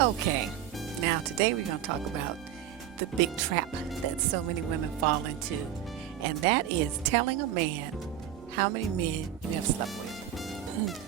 Okay, now today we're going to talk about the big trap that so many women fall into, and that is telling a man how many men you have slept with.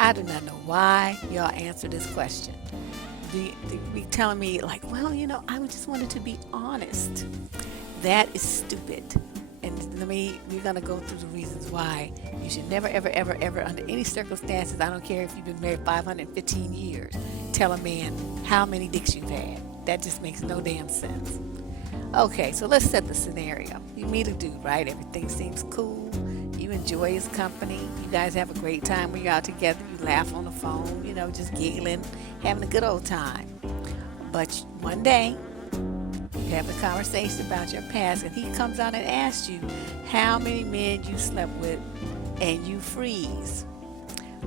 I do not know why y'all answer this question. Be telling me like, well, I just wanted to be honest. That is stupid. And we're gonna go through the reasons why you should never, ever, ever, ever, under any circumstances, I don't care if you've been married 515 years, tell a man how many dicks you've had. That just makes no damn sense. Okay, so let's set the scenario. You meet a dude, right? Everything seems cool. You enjoy his company. You guys have a great time when you're out together. You laugh on the phone, just giggling, having a good old time. But one day, you have a conversation about your past, and he comes out and asks you how many men you slept with, and you freeze.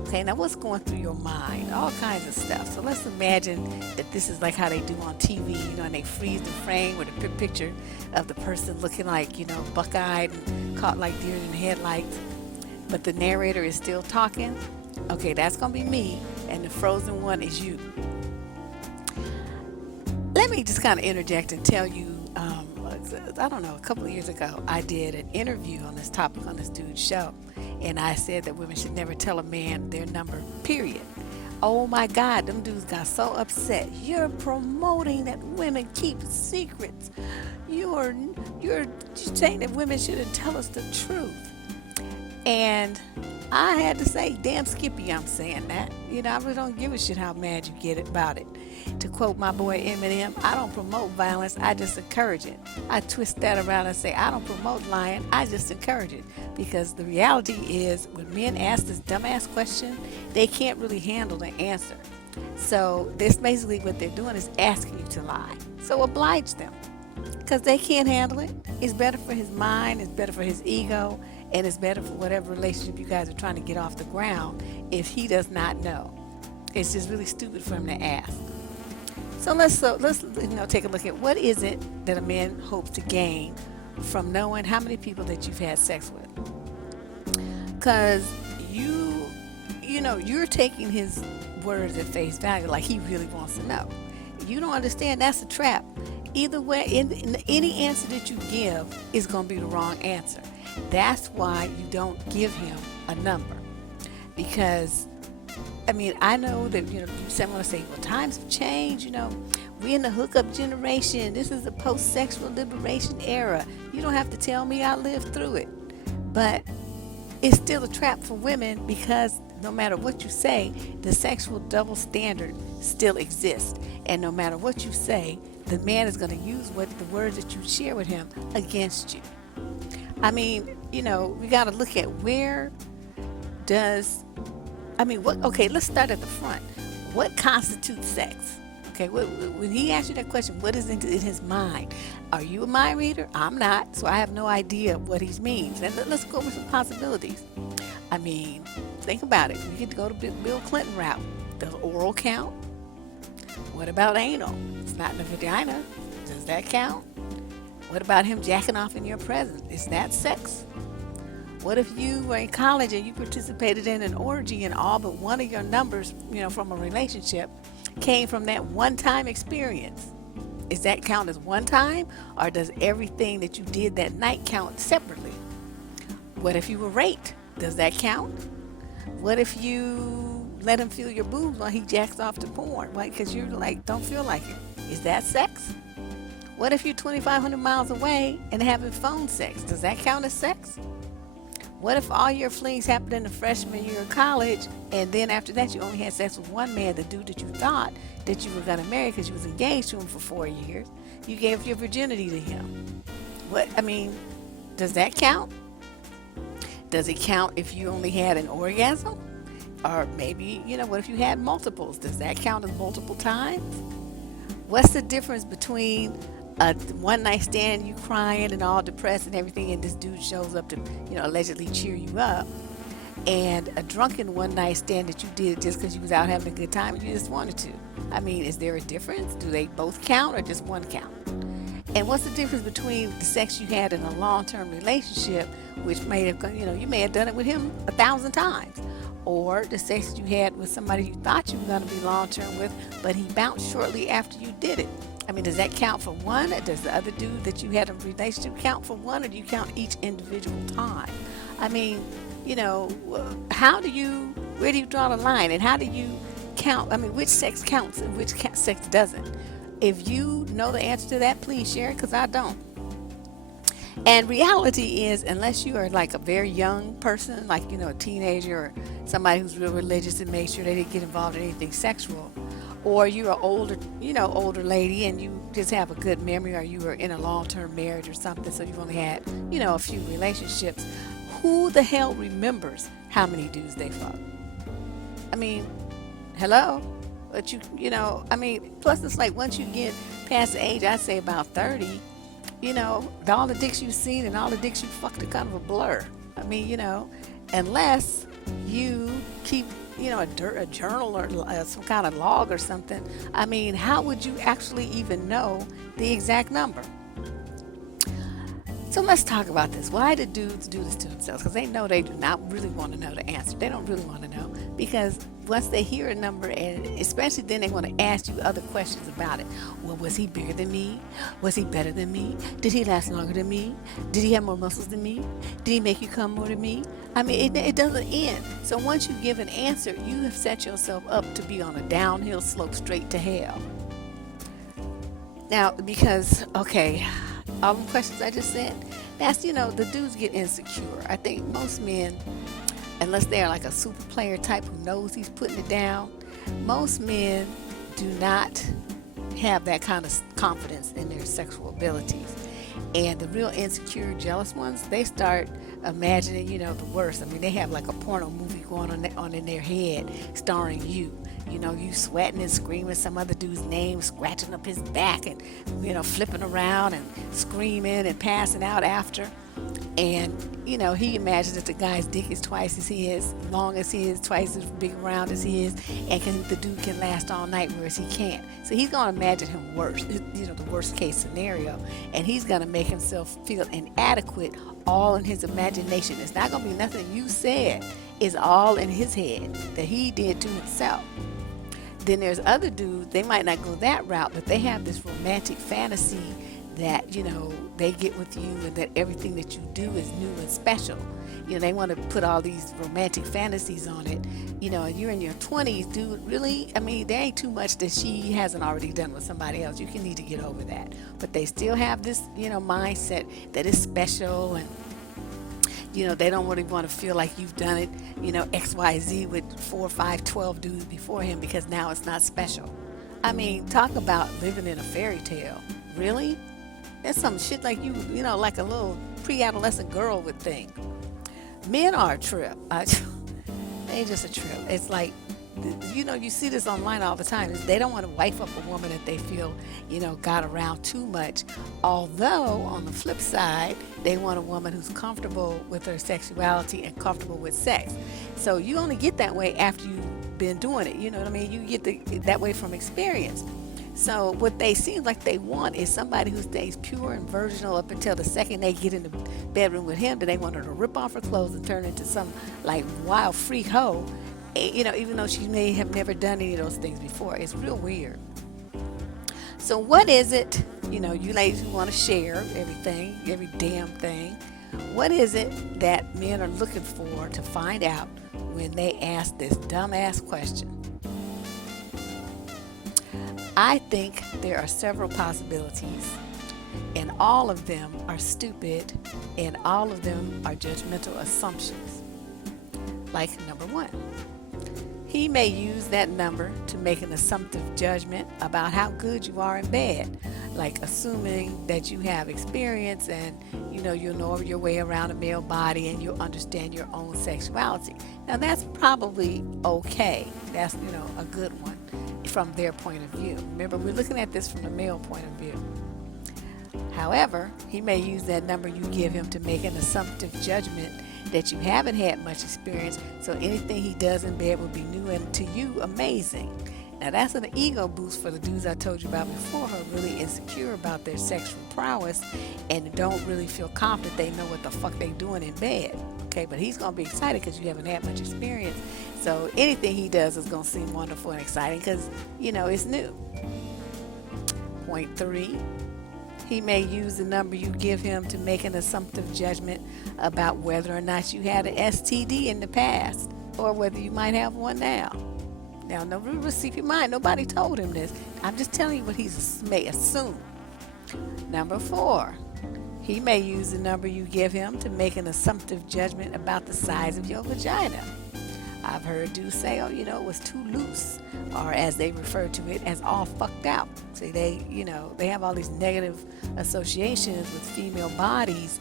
Okay, now what's going through your mind? All kinds of stuff. So let's imagine that this is like how they do on TV, and they freeze the frame with a picture of the person looking like, buck-eyed and caught like deer in the headlights, but the narrator is still talking. Okay, that's going to be me, and the frozen one is you. Let me just kind of interject and tell you, I don't know, a couple of years ago, I did an interview on this topic on this dude's show, and I said that women should never tell a man their number, period. Oh my God, them dudes got so upset. You're promoting that women keep secrets. You're saying that women shouldn't tell us the truth. And I had to say, damn Skippy, I'm saying that. I really don't give a shit how mad you get about it. To quote my boy Eminem, I don't promote violence, I just encourage it. I twist that around and say, I don't promote lying, I just encourage it. Because the reality is, when men ask this dumbass question, they can't really handle the answer. So this basically what they're doing is asking you to lie. So oblige them. Because they can't handle it. It's better for his mind, it's better for his ego, and it's better for whatever relationship you guys are trying to get off the ground if he does not know. It's just really stupid for him to ask. So let's take a look at what is it that a man hopes to gain from knowing how many people that you've had sex with. Because you're taking his words at face value like he really wants to know. You don't understand, that's a trap. Either way, in any answer that you give is going to be the wrong answer. That's why you don't give him a number. Because I know that, you want to say, well, times have changed, we're in the hookup generation. This is the post-sexual liberation era. You don't have to tell me, I lived through it. But it's still a trap for women because no matter what you say, the sexual double standard still exists. And no matter what you say, the man is going to use the words that you share with him against you. We got to look at okay, let's start at the front. What constitutes sex? Okay, when he asks you that question, what is in his mind? Are you a mind reader? I'm not, so I have no idea what he means. And let's go over some possibilities. Think about it. We get to go to Bill Clinton route. Does oral count? What about anal? It's not in the vagina. Does that count? What about him jacking off in your presence? Is that sex? What if you were in college and you participated in an orgy and all but one of your numbers, from a relationship came from that one-time experience? Is that count as one time, or does everything that you did that night count separately? What if you were raped? Does that count? What if you let him feel your boobs while he jacks off to porn? Because you're like, don't feel like it. Is that sex? What if you're 2,500 miles away and having phone sex? Does that count as sex? What if all your flings happened in the freshman year of college, and then after that you only had sex with one man, the dude that you thought that you were going to marry because you was engaged to him for 4 years? You gave your virginity to him. Does that count? Does it count if you only had an orgasm? Or maybe, what if you had multiples? Does that count as multiple times? What's the difference between a one-night stand, you crying and all depressed and everything, and this dude shows up to, allegedly cheer you up, and a drunken one-night stand that you did just because you was out having a good time and you just wanted to? Is there a difference? Do they both count or just one count? And what's the difference between the sex you had in a long-term relationship, which may have, you may have done it with him 1,000 times, or the sex you had with somebody you thought you were going to be long term with, but he bounced shortly after you did it. I mean, does that count for one? Or does the other dude that you had a relationship count for one, or do you count each individual time? I mean, where do you draw the line, and how do you count? I mean, which sex counts and which sex doesn't? If you know the answer to that, please share it, because I don't. And reality is, unless you are like a very young person, like, a teenager or somebody who's real religious and made sure they didn't get involved in anything sexual, or you're an older lady and you just have a good memory, or you were in a long-term marriage or something, so you've only had, a few relationships, who the hell remembers how many dudes they fucked? I mean, hello? But plus it's like once you get past the age, I'd say about 30, all the dicks you've seen and all the dicks you fucked are kind of a blur. I mean, unless you keep, a journal or some kind of log or something. I mean, how would you actually even know the exact number? So let's talk about this. Why do dudes do this to themselves? Because they know they do not really want to know the answer. They don't really want to know, because once they hear a number, and especially then they want to ask you other questions about it. Well, was he bigger than me? Was he better than me? Did he last longer than me? Did he have more muscles than me? Did he make you come more than me? I mean, it doesn't end. So once you give an answer, you have set yourself up to be on a downhill slope straight to hell. Now, because, okay, all the questions I just said, that's, the dudes get insecure. I think most men, unless they're like a super player type who knows he's putting it down, most men do not have that kind of confidence in their sexual abilities. And the real insecure, jealous ones, they start imagining, the worst. I mean, they have like a porno movie going on in their head starring you. You sweating and screaming some other dude's name, scratching up his back and, flipping around and screaming and passing out after. And, he imagines that the guy's dick is twice as his, long as his, twice as big around as his, and the dude can last all night, whereas he can't. So he's going to imagine him worse, the worst case scenario. And he's going to make himself feel inadequate all in his imagination. It's not going to be nothing you said. It's all in his head that he did to himself. Then there's other dudes, they might not go that route, but they have this romantic fantasy that, they get with you, and that everything that you do is new and special. They want to put all these romantic fantasies on it. And you're in your 20s, dude, really? I mean, there ain't too much that she hasn't already done with somebody else. You can need to get over that. But they still have this, mindset that is special, and they don't really want to feel like you've done it, XYZ with 4, 5, 12 dudes before him, because now it's not special. I mean, talk about living in a fairy tale. Really? That's some shit like like a little pre-adolescent girl would think. Men are a trip. They ain't just a trip. It's like, you see this online all the time. They don't want to wife up a woman that they feel, got around too much. Although, on the flip side, they want a woman who's comfortable with her sexuality and comfortable with sex. So you only get that way after you've been doing it. You know what I mean? You get that way from experience. So what they seem like they want is somebody who stays pure and virginal up until the second they get in the bedroom with him. Then they want her to rip off her clothes and turn into some like wild freak hoe. Even though she may have never done any of those things before. It's real weird. So what is it, you ladies who want to share everything, every damn thing, what is it that men are looking for to find out when they ask this dumbass question? I think there are several possibilities, and all of them are stupid, and all of them are judgmental assumptions. Like number 1. He may use that number to make an assumptive judgment about how good you are in bed, like assuming that you have experience and you'll know your way around a male body and you'll understand your own sexuality. Now that's probably okay. That's a good one from their point of view. Remember, we're looking at this from the male point of view. However, he may use that number you give him to make an assumptive judgment that you haven't had much experience, so anything he does in bed will be new and to you amazing. Now that's an ego boost for the dudes I told you about before who are really insecure about their sexual prowess and don't really feel confident they know what the fuck they doing in bed. Okay, but he's going to be excited because you haven't had much experience. So anything he does is going to seem wonderful and exciting because, it's new. Point three, he may use the number you give him to make an assumptive judgment about whether or not you had an STD in the past or whether you might have one now. Now, no receipt your mind. Nobody told him this. I'm just telling you what he may assume. Number four, he may use the number you give him to make an assumptive judgment about the size of your vagina. I've heard dudes say, oh, it was too loose, or as they refer to it, as all fucked out. See, they have all these negative associations with female bodies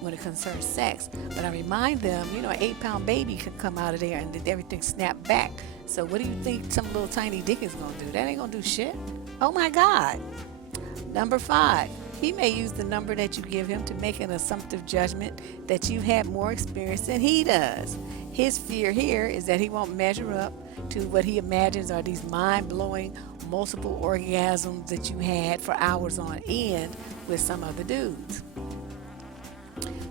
when it concerns sex. But I remind them, an 8-pound baby could come out of there and everything snap back. So what do you think some little tiny dick is going to do? That ain't going to do shit. Oh my God. Number five, he may use the number that you give him to make an assumptive judgment that you've had more experience than he does. His fear here is that he won't measure up to what he imagines are these mind-blowing multiple orgasms that you had for hours on end with some other dudes.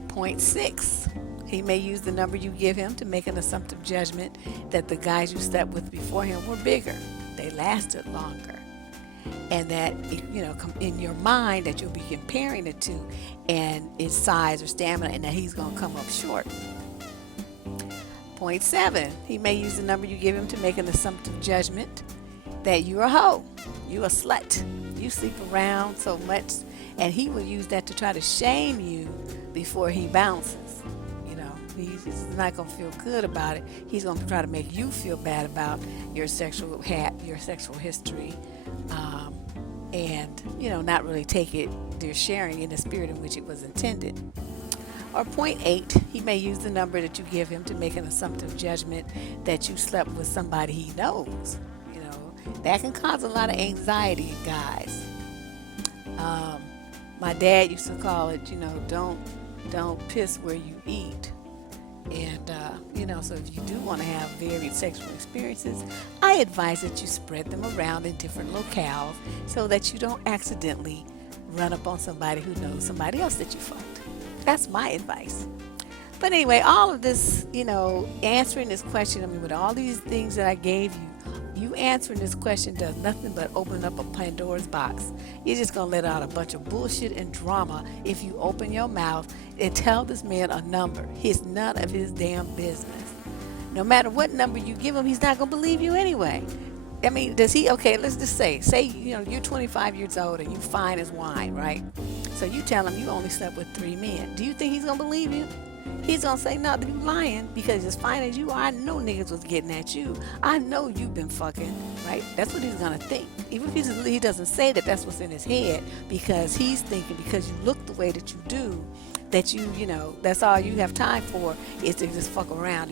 Point six, he may use the number you give him to make an assumptive judgment that the guys you slept with before him were bigger, they lasted longer, and that, in your mind that you'll be comparing the two and its size or stamina, and that he's going to come up short. Point seven, he may use the number you give him to make an assumptive judgment that you're a hoe, you a slut, you sleep around so much, and he will use that to try to shame you before he bounces. He's not going to feel good about it. He's going to try to make you feel bad about your sexual history, and not really take it, their sharing in the spirit in which it was intended. Or point eight, he may use the number that you give him to make an assumptive judgment that you slept with somebody he knows. That can cause a lot of anxiety in guys. My dad used to call it, don't piss where you eat. And, so if you do want to have varied sexual experiences, I advise that you spread them around in different locales so that you don't accidentally run up on somebody who knows somebody else that you fucked. That's my advice. But anyway, all of this, answering this question, with all these things that I gave you answering this question does nothing but open up a Pandora's box. You're just going to let out a bunch of bullshit and drama if you open your mouth and tell this man a number. It's none of his damn business. No matter what number you give him, he's not going to believe you anyway. Does he, okay, let's just say, you're 25 years old and you fine as wine, right? So you tell him you only slept with 3 men. Do you think he's going to believe you? He's going to say, no, you're lying, because as fine as you are, I know niggas was getting at you. I know you've been fucking, right? That's what he's going to think. Even if he doesn't say that, that's what's in his head, because he's thinking because you look the way that you do, that that's all you have time for is to just fuck around.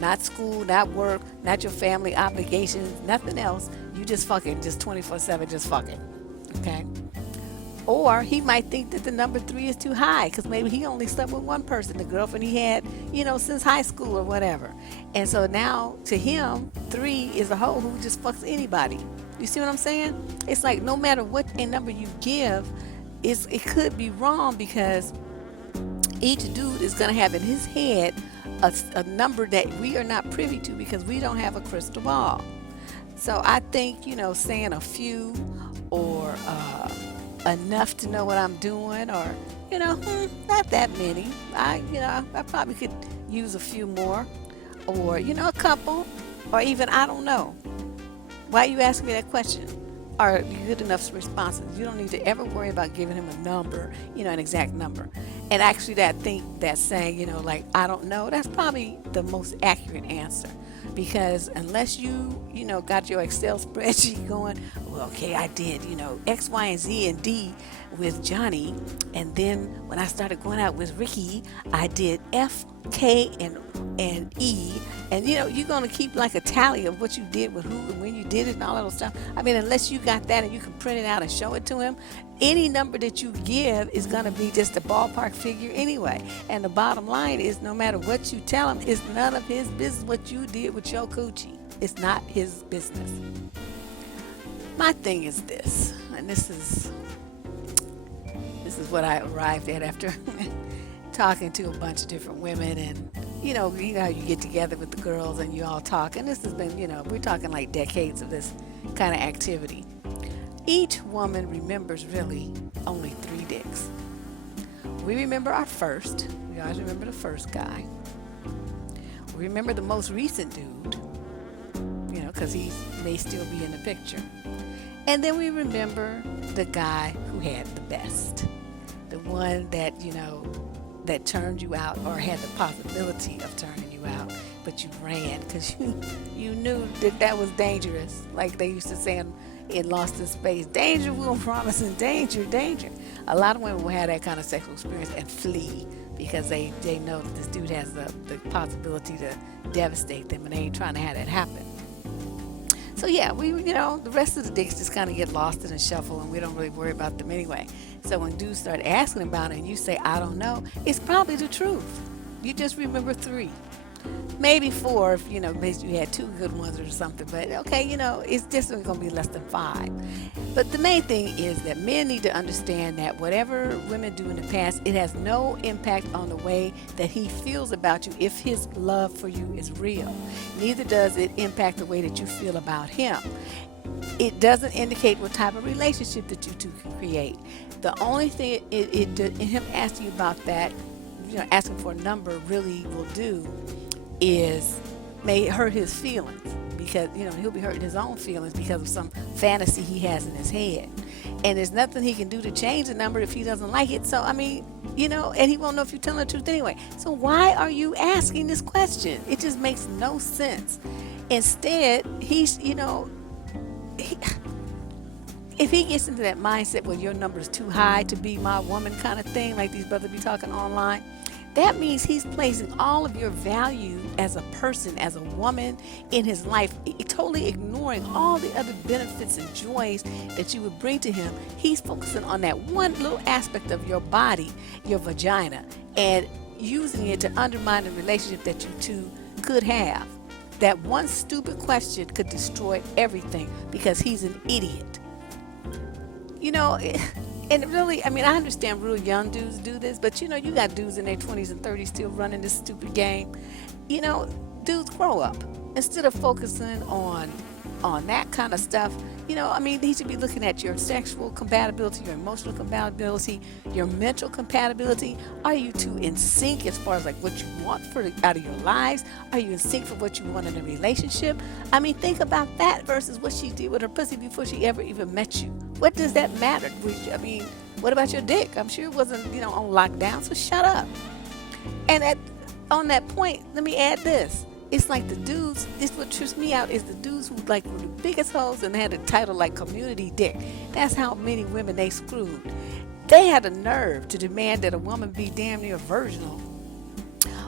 Not school, not work, not your family obligations, nothing else. You just fucking, just 24/7, just fucking, okay? Or he might think that the number 3 is too high because maybe he only slept with one person, the girlfriend he had, since high school or whatever. And so now to him, 3 is a hoe who just fucks anybody. You see what I'm saying? It's like no matter what a number you give, it could be wrong because each dude is going to have in his head a number that we are not privy to because we don't have a crystal ball. So I think, saying a few or enough to know what I'm doing, or not that many. I probably could use a few more, or a couple, or even I don't know. Why are you asking me that question? Are good enough responses? You don't need to ever worry about giving him a number, an exact number. And actually, that saying, like I don't know, that's probably the most accurate answer. Because unless you got your Excel spreadsheet going, well, okay, I did, X, Y, and Z and D with Johnny. And then when I started going out with Ricky, I did F, K, and E. And, you're going to keep like a tally of what you did with who and when you did it and all that stuff. Unless you got that and you can print it out and show it to him, any number that you give is going to be just a ballpark figure anyway. And the bottom line is no matter what you tell him, it's none of his business what you did with your coochie. It's not his business. My thing is this, and this is what I arrived at after talking to a bunch of different women and you know how you get together with the girls and you all talk, and this has been, we're talking like decades of this kind of activity. Each woman remembers really only 3 dicks. We remember our first. We always remember the first guy. We remember the most recent dude, because he may still be in the picture. And then we remember the guy who had the best, the one that, that turned you out or had the possibility of turning you out, but you ran because you knew that was dangerous. Like they used to say in Lost in Space, danger will promise and danger, danger. A lot of women will have that kind of sexual experience and flee because they know that this dude has the possibility to devastate them, and they ain't trying to have that happen. So yeah, the rest of the dicks just kind of get lost in the shuffle, and we don't really worry about them anyway. So when dudes start asking about it and you say, I don't know, it's probably the truth. You just remember 3. Maybe 4 if, maybe you had 2 good ones or something. But okay, it's just going to be less than 5. But the main thing is that men need to understand that whatever women do in the past, it has no impact on the way that he feels about you if his love for you is real. Neither does it impact the way that you feel about him. It doesn't indicate what type of relationship that you two can create. The only thing him asking you about that, asking for a number really will do is may hurt his feelings, because he'll be hurting his own feelings because of some fantasy he has in his head, and there's nothing he can do to change the number if he doesn't like it. So and he won't know if you're telling the truth anyway. So why are you asking this question? It just makes no sense. Instead, he's if he gets into that mindset where your number is too high to be my woman kind of thing, like these brothers be talking online, that means he's placing all of your value as a person, as a woman in his life, totally ignoring all the other benefits and joys that you would bring to him. He's focusing on that one little aspect of your body, your vagina, and using it to undermine the relationship that you two could have. That one stupid question could destroy everything because he's an idiot. And really, I understand real young dudes do this, but you got dudes in their 20s and 30s still running this stupid game. Dudes, grow up. Instead of focusing on that kind of stuff, he should be looking at your sexual compatibility, your emotional compatibility, your mental compatibility. Are you two in sync as far as like what you want out of your lives? Are you in sync for what you want in a relationship? Think about that versus what she did with her pussy before she ever even met you. What does that matter? What about your dick? I'm sure it wasn't, on lockdown, so shut up. And on that point, let me add this. It's like the dudes, it's what trips me out is the dudes who were the biggest hoes and had a title like community dick. That's how many women they screwed. They had a nerve to demand that a woman be damn near virginal.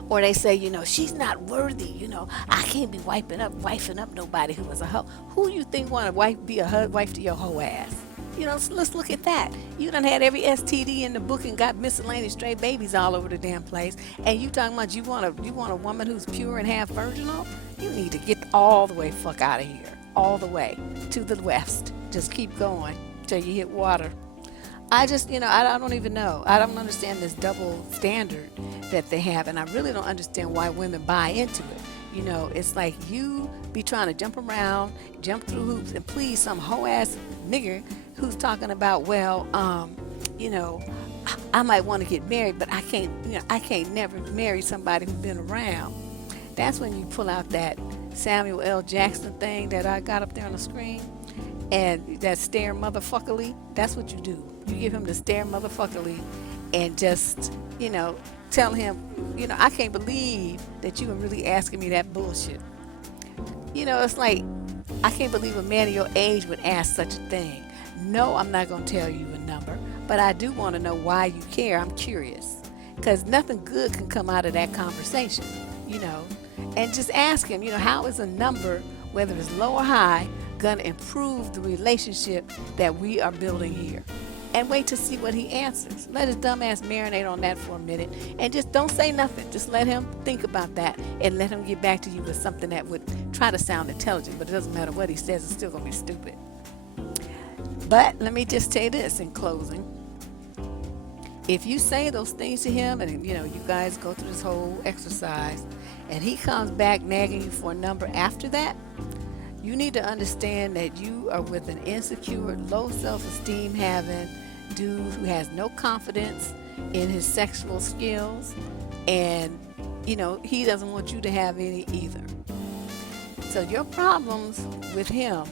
Or they say, she's not worthy, I can't be wifing up nobody who was a hoe. Who you think want to be a wife to your hoe ass? So let's look at that. You done had every STD in the book and got miscellaneous stray babies all over the damn place. And you talking about you want a woman who's pure and half virginal? You need to get all the way fuck out of here. All the way to the west. Just keep going till you hit water. I just, I don't even know. I don't understand this double standard that they have. And I really don't understand why women buy into it. It's like you be trying to jump around, jump through hoops, and please some hoe ass nigger who's talking about, I might want to get married, but I can't never marry somebody who's been around. That's when you pull out that Samuel L. Jackson thing that I got up there on the screen, and that stare motherfuckerly. That's what you do. You give him the stare motherfuckerly, and just tell him, I can't believe that you are really asking me that bullshit. It's like, I can't believe a man of your age would ask such a thing. No, I'm not going to tell you a number, but I do want to know why you care. I'm curious, because nothing good can come out of that conversation, and just ask him, how is a number, whether it's low or high, going to improve the relationship that we are building here? And wait to see what he answers. Let his dumb ass marinate on that for a minute, and just don't say nothing. Just let him think about that, and let him get back to you with something that would try to sound intelligent, but it doesn't matter what he says, it's still going to be stupid. But let me just say this in closing. If you say those things to him, and you guys go through this whole exercise, and he comes back nagging you for a number after that, you need to understand that you are with an insecure, low self-esteem having dude who has no confidence in his sexual skills, and he doesn't want you to have any either. So your problems with him,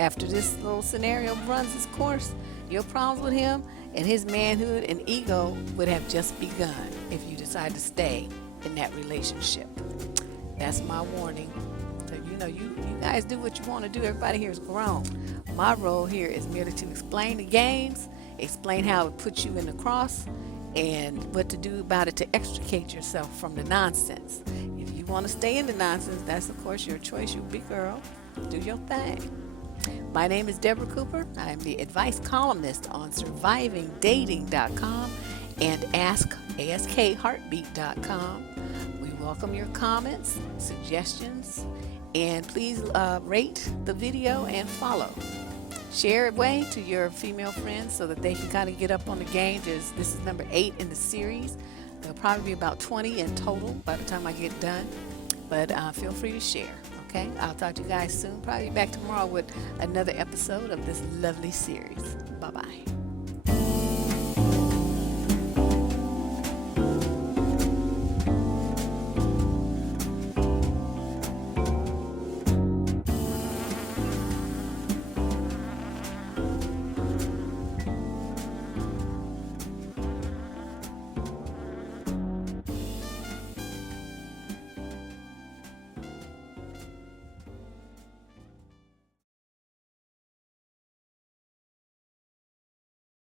after this little scenario runs its course, your problems with him and his manhood and ego would have just begun if you decide to stay in that relationship. That's my warning. So you guys do what you want to do. Everybody here is grown. My role here is merely to explain the games, explain how it puts you in the cross, and what to do about it to extricate yourself from the nonsense. If you want to stay in the nonsense, that's of course your choice. You big girl, do your thing. My name is Deborah Cooper. I'm the advice columnist on survivingdating.com and askheartbeat.com. We welcome your comments, suggestions, and please rate the video and follow. Share it away to your female friends so that they can kind of get up on the game. This is number 8 in the series. There'll probably be about 20 in total by the time I get done. But feel free to share, okay? I'll talk to you guys soon. Probably back tomorrow with another episode of this lovely series. Bye-bye.